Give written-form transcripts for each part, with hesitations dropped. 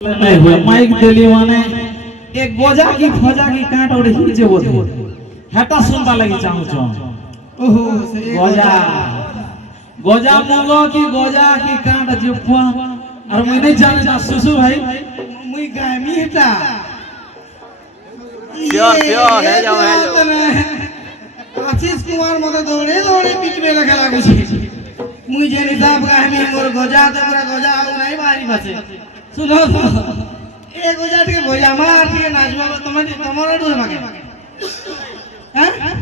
नहीं हुआ माइक देली माने एक गोजा की फजा की काट और हिचे बोले हेटा सुनबा लगी चाहू छ ओहो गोजा गोजा मुगो की गोजा की काट जुफुआ और मैं नहीं जाने ना सुसु भाई मुई गामी हेटा प्योर है जाओ आशीष कुमार मते दौड़े दौड़े बीच में लगा लागू छी मुई जे हिसाब गामी मोर गोजा तो पूरा गोजा आउ नहीं मारी बसे सुनो ए गोजा के गोजा मार के नाचबा तमे तमरे डुए मागे हैं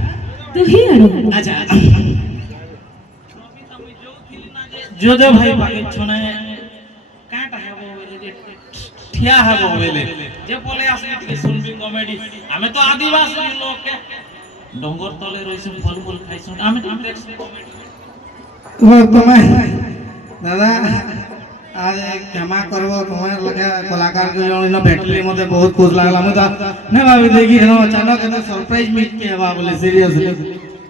तू ही आरो अच्छा जो दे भाई भागे छोने काट है वो जे ठिया है वो वेले जे बोले असली के सुनबी कॉमेडी हमें तो आदिवासी लोग के डोंगर तले रहिसु फल फूल खाइसु हमें तो देखसे कॉमेडी वो तमे दादा आज क्षमा करबो तुम्हारे लगे कलाकार के जण न भेटली मते बहुत खुश लागला मु ने भाभी देखी न अचानक के सरप्राइज मीट के बा बोले सीरियसली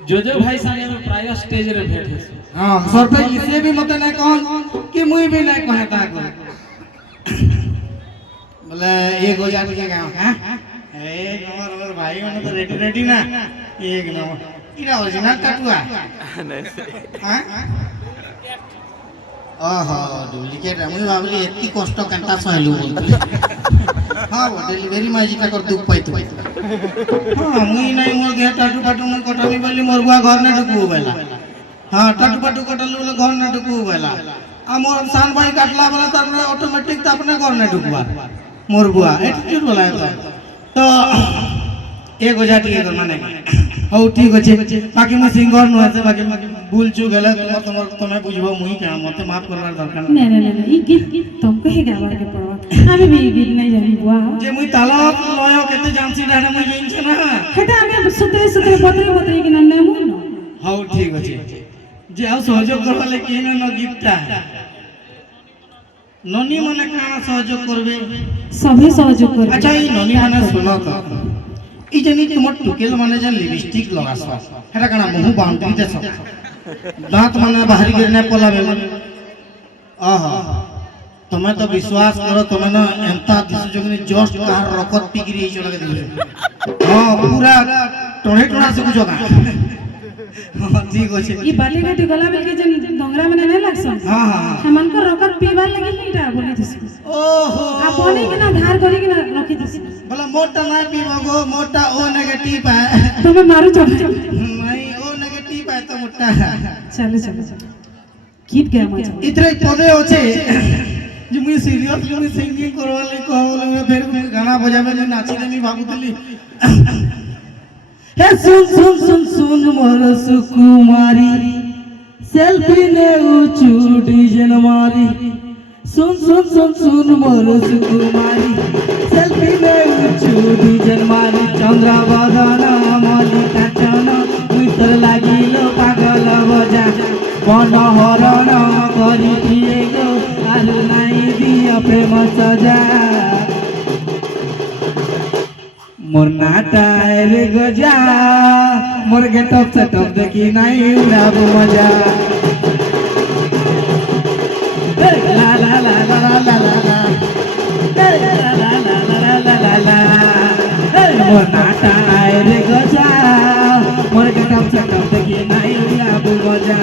जो भाई संगे में प्राय स्टेज रे भेट है हां सरप्राइज इसलिए भी मते नहीं कहन कि मुई भी नहीं कहता को बोले एक हो जाने के गांव हां ए और भाई मन तो रेडी रेडी ना एक नंबर इरा ओरिजिनल टटुआ हां ओहो डुप्लीकेट मुई भाबली एत्ती कष्ट कंटा सहलु बोलती हां वो डिलीवरी माजी का कर दुख पाइतो हां मुई नहीं मोर देह टाटू टाटू मन कटमी बोली मोर बुआ घर ने ढुकू बेला हां टाटू टाटू कटल बोले घर ने ढुकू बेला आ मोर सान भाई काटला बोला त ऑटोमेटिक त अपने घर ने ढुकवा मोर बुआ एटीट्यूड बोला तो एक जाती है माने हो ठीक अछि बाकी मैं सिंगर न আছে बाकी भूल चूक गेला तुम तुम्हें बुझबो मुई का मते माफ करवार दरकार नहीं नहीं नहीं ई गीत तुमको ही गावा के पड़वा हमें भी गीत नहीं जानी बुआ जे मुई ताला लयो केते जानसी डाडा मुई जाइन छ ना हेटा हमें सुतरे सुतरे बतरे बतरे के नाम नहीं मुनो हो ठीक अछि जे आ सहयोग करबा ले केन न गीतटा ननी मने का सहयोग करबे सभी सहयोग कर अच्छा ई ननी मने सुनो तो ई जनी तुम टुकेल माने जन लिपस्टिक लगास हेटा कना मुंह बाउंड्री देस दांत माने बाहरी गिरने पलाबे आहा तुम्हें तो विश्वास करो तुम्हें ना एंता दिस जगनी जस्ट कार रकत पिगिरी ही चला के दिले हां पूरा टोणे टोणा से कुछ होगा हां ठीक होछे ई बालीघाटी गला बेल के जन डोंगरा में नहीं लागसन हां हां हमन को रोकर पीवार लगी हीटा बोली दिस ओहो आ बोली के ना धार करी के ना रखी दिस बोला मोटा ना पीवगो मोटा ओ नेगेटिव है तुम्हें मारू चल नहीं ओ नेगेटिव है तो मोटा चलो चलो गीत गावा मजा इतरे पदे होछे जे मुई सीरियसली मुई सिंगिंग करवाले कहले फिर गाना बजाबे में नाची देमी भाबुतली हे सुन सुन सुन सुन मोर सुकुमारी सेल्फी ने उचू डिजन मारी सुन सुन सुन सुन मोर सुकुमारी सेल्फी ने उचू डिजन मारी चंद्रा बदना मल्लिका चन उतर लागिलो पागल बजा मन हरण करी दिए गो आलू नाई दिया प्रेम सजा मोर नाटायर गजा मोर गेटअप सेटअप देखी नहीं उड़ाबो मजा ला ला ला ला ला ला ला ला ला ला ला ला ला मोर नाटायर गजा मोर गेटअप सेटअप देखी नहीं उड़ाबो मजा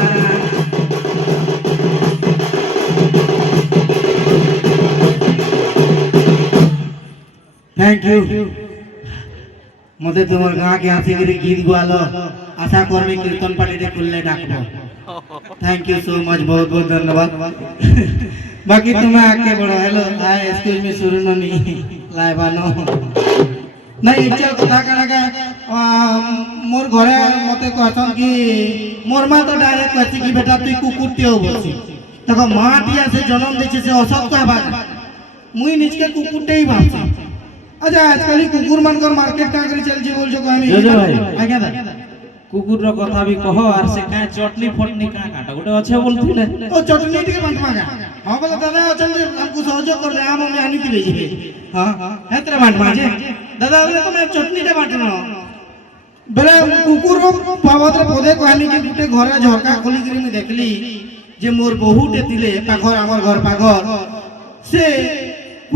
थैंक यू मते तुम्हार गाँ के आसी गिरी गीत गुआलो आशा कर्मी कीर्तन पार्टी रे खुलले डाकबो थैंक यू सो मच बहुत बहुत धन्यवाद बाकी तुम्हें आके बड़ो हेलो हाय एक्सक्यूज मी सुरननी लाइबानो नहीं इच्छा कथा कना के मोर घरे मते कहतन कि मोर मां तो डायरेक्ट कहती कि बेटा तू कुकुरते हो बोलसी तको मां दिया से जन्म देछे से असत कहबा मुई निजके कुकुरते ही भाबसी अच्छा आजकल कुकुर मानकर मार्केट का करी चल जे बोल जो कहमी जो भाई आज्ञा दा कुकुर रो कथा भी कहो और से का चटनी फटनी का काटा गोटे अच्छे बोलथिले ओ चटनी टिके बांट मागा हां बोला दादा अचल जे हमको सहयोग कर ले हम हमें आनी दिबे जे हां हेतरे बांट माजे दादा बोले तुम चटनी दे बांटनो बेले कुकुर रो पावत रे पदे कहनी कि गुटे घरे झरका खोली करी मैं देखली जे मोर बहुटे तिले पाखर हमर घर पाखर से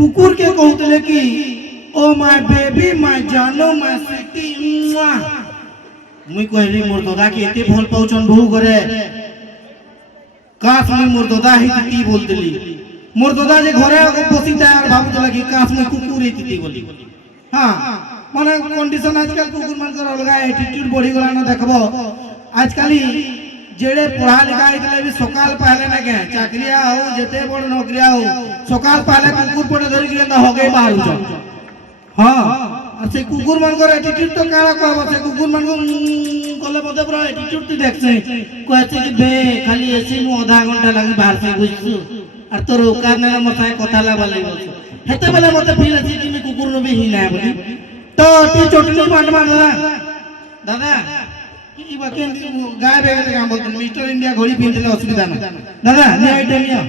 कुकुर के कहते कि ओ माय बेबी माय जानो माय स्वीटी मुई कहली मोर दादा के एते भल पाउछन बहु करे काश मुई मोर दादा ही ती बोलतली मोर दादा जे घरे बसिता और भाबुतला कि काश मुई कुकुर ही ती बोली हां माने कंडीशन आजकल कुकुर मानकर अलगा एटीट्यूड बढ़ी गला ना देखबो आजकल जेड़े पढ़ा लिखा इतले भी सकाल पहले ना के चाकरिया हो जते बड़ नौकरिया हो सकाल पहले कुकुर पड़े धरि के हो गई बाहर जा हां से कुकुर मानकर एटीट्यूड तो काला कहबो से कुकुर मानको कले मते पूरा एटीट्यूड तू देखछे कहते कि बे खाली एसी नु आधा घंटा लगी बाहर से घुसछु और तोर ओकार ने मते कथा ला बोले हेते बेला मते फील अछि कि मैं कुकुर नु भी ही ना बोली तो ती चोटनी मांड दादा ई बाकी गाय बेगे काम बोलते मिस्टर इंडिया घोड़ी पिनले असुविधा ना दादा ने आइटम या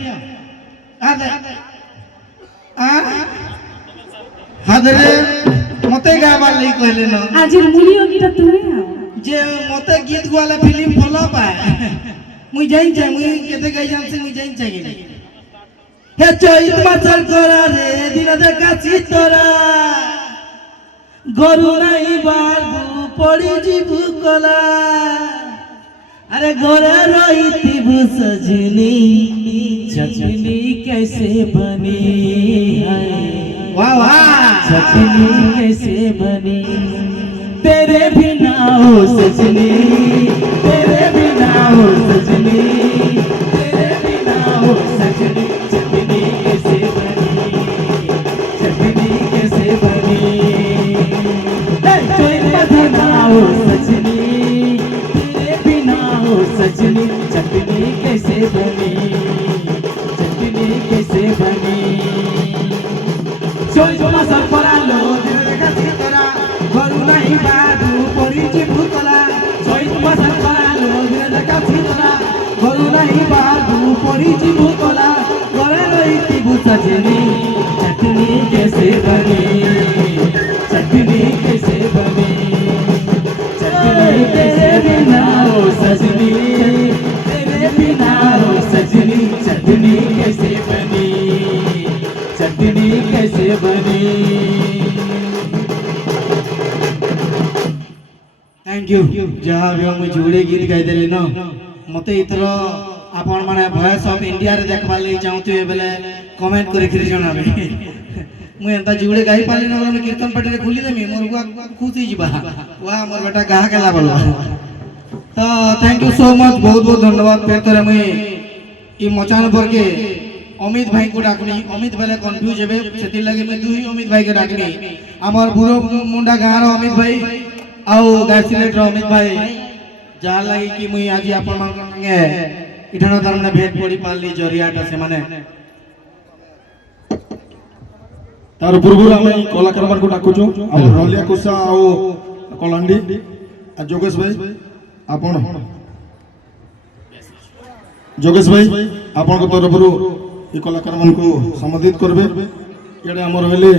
आ हादरे मते गाबार लई कहले न आज मुलियो गीत तुरे जे मते गीत गाला फिल्म फॉलो पाए मुई जाइन छै मुई केते गाय जान से मुई जाइन छै हे चैत माचल करा रे दिन देखा चितरा गरु नहीं बाबू पड़ी जीबू कला अरे गोरा रही सजनी चटनी कैसे बनी है वाह वाह चटनी कैसे बनी तेरे बिना हो सजनी तेरे बिना हो सजनी तेरे बिना हो सजनी चटनी कैसे बनी चटनी कैसे बनी तेरे बिना हो सजनी तेरे बिना हो सजनी चटनी कैसे बनी चटनी कैसे बनी चोई मसल परालो देखा चितरा गरु नहीं बाबू पड़ी जीबू कला चोई मसल परालो देखा चितरा गरु नहीं बाबू पड़ी जीबू कला गोरे रोई सजनी चटनी कैसे बनी चटनी कैसे बनी चटनी तेरे बिना हो सजनी तेरे बिना हो सजनी चटनी कैसे बनी चटनी कैसे बनी थैंक यू जहाँ भी मुझे जोड़े गीत गाई देले न मते इतर आपण माने वॉइस ऑफ इंडिया रे देखबा ले चाहते बेले कमेंट करे फिर जणाबे मुई एंता जोड़े गाई पाले न बोले कीर्तन पार्टी रे खुली देमी मोर बुआ खुशी जिबा वाह मोर बेटा गाह केला बोलो तो थैंक यू सो मच बहुत बहुत धन्यवाद फिर तोरे मुई ई मचान पर के अमित भाई को डाकनी अमित भाई कंफ्यूज हेबे सेति लागि मैं दुही अमित भाई के डाकनी हमर बुरो मुंडा गाँव अमित भाई आउ गायसिलेट अमित भाई जहाँ लगी कि मुई आज आपण मान संगे इठानो तरमने भेट पड़ी पाली जरियाटा से माने तार पूर्व आम कलाकार मान को डाकुचु रलिया कुसा आ कलांडी जोगेश भाई आपण जोगेश भाई आपण को तरफ ये कलाकार मान को संबोधित करबे इडे हमर होले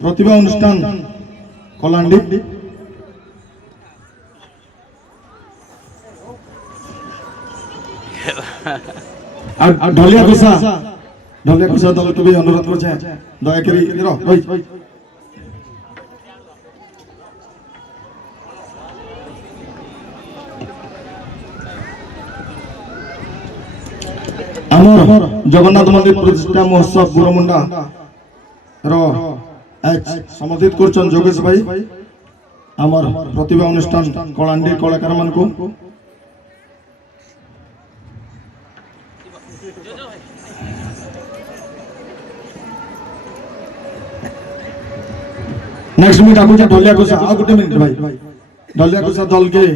प्रतिभा अनुष्ठान कलांडी ढलिया कुसा दल को भी अनुरोध कर दया करी आमर जगन्नाथ मंदिर प्रतिष्ठा महोत्सव गुरमुंडा संबोधित कर जोगेश भाई आमर प्रतिभा अनुष्ठान कलांडी कलाकार मान को नेक्स्ट मिनट आगु ढलिया कुसा आ गुटे मिनट भाई ढलिया कुसा दल के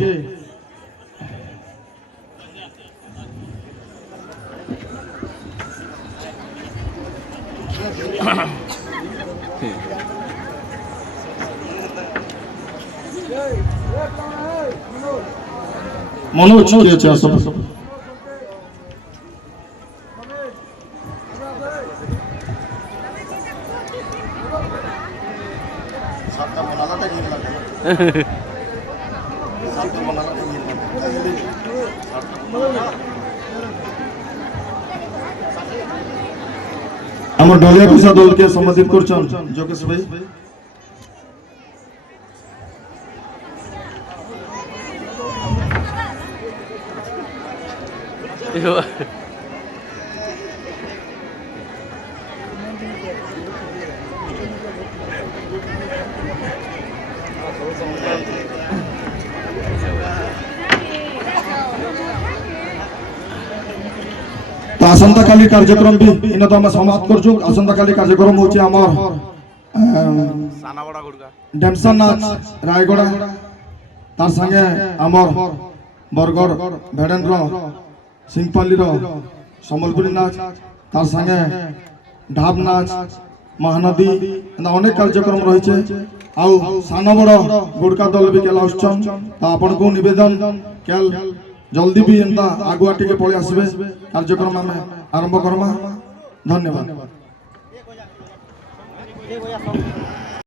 मनोज के আছে আসো আমার ডলিয়া টুসা দলকে সম্বোধিত করছেন যোগেশ ভাই। তো আসন্তা কালি কার্যক্রম বি ইন তো আমরা সমাপ্ত করছু। আসন্তা কালি কার্যক্রম হচ্ছে আমার ড্যামসা নাচ রায়গড়া, তার সঙ্গে আমার বরগড় ভেড়েন্দ্র সিংপাল্লির সম্বলপুরী নাচ, তার সঙ্গে ঢাব নাচ, মহানদী, অনেক কার্যক্রম রয়েছে। আউ সান বড় গুড়কা দল বি কেলা আসছন। তা আপনাকে নিবেদন কেল জলদি বি এন্তা আগুয়া টিকে পড়ে আসবে, কার্যক্রম আমি আরম্ভ করমা। ধন্যবাদ।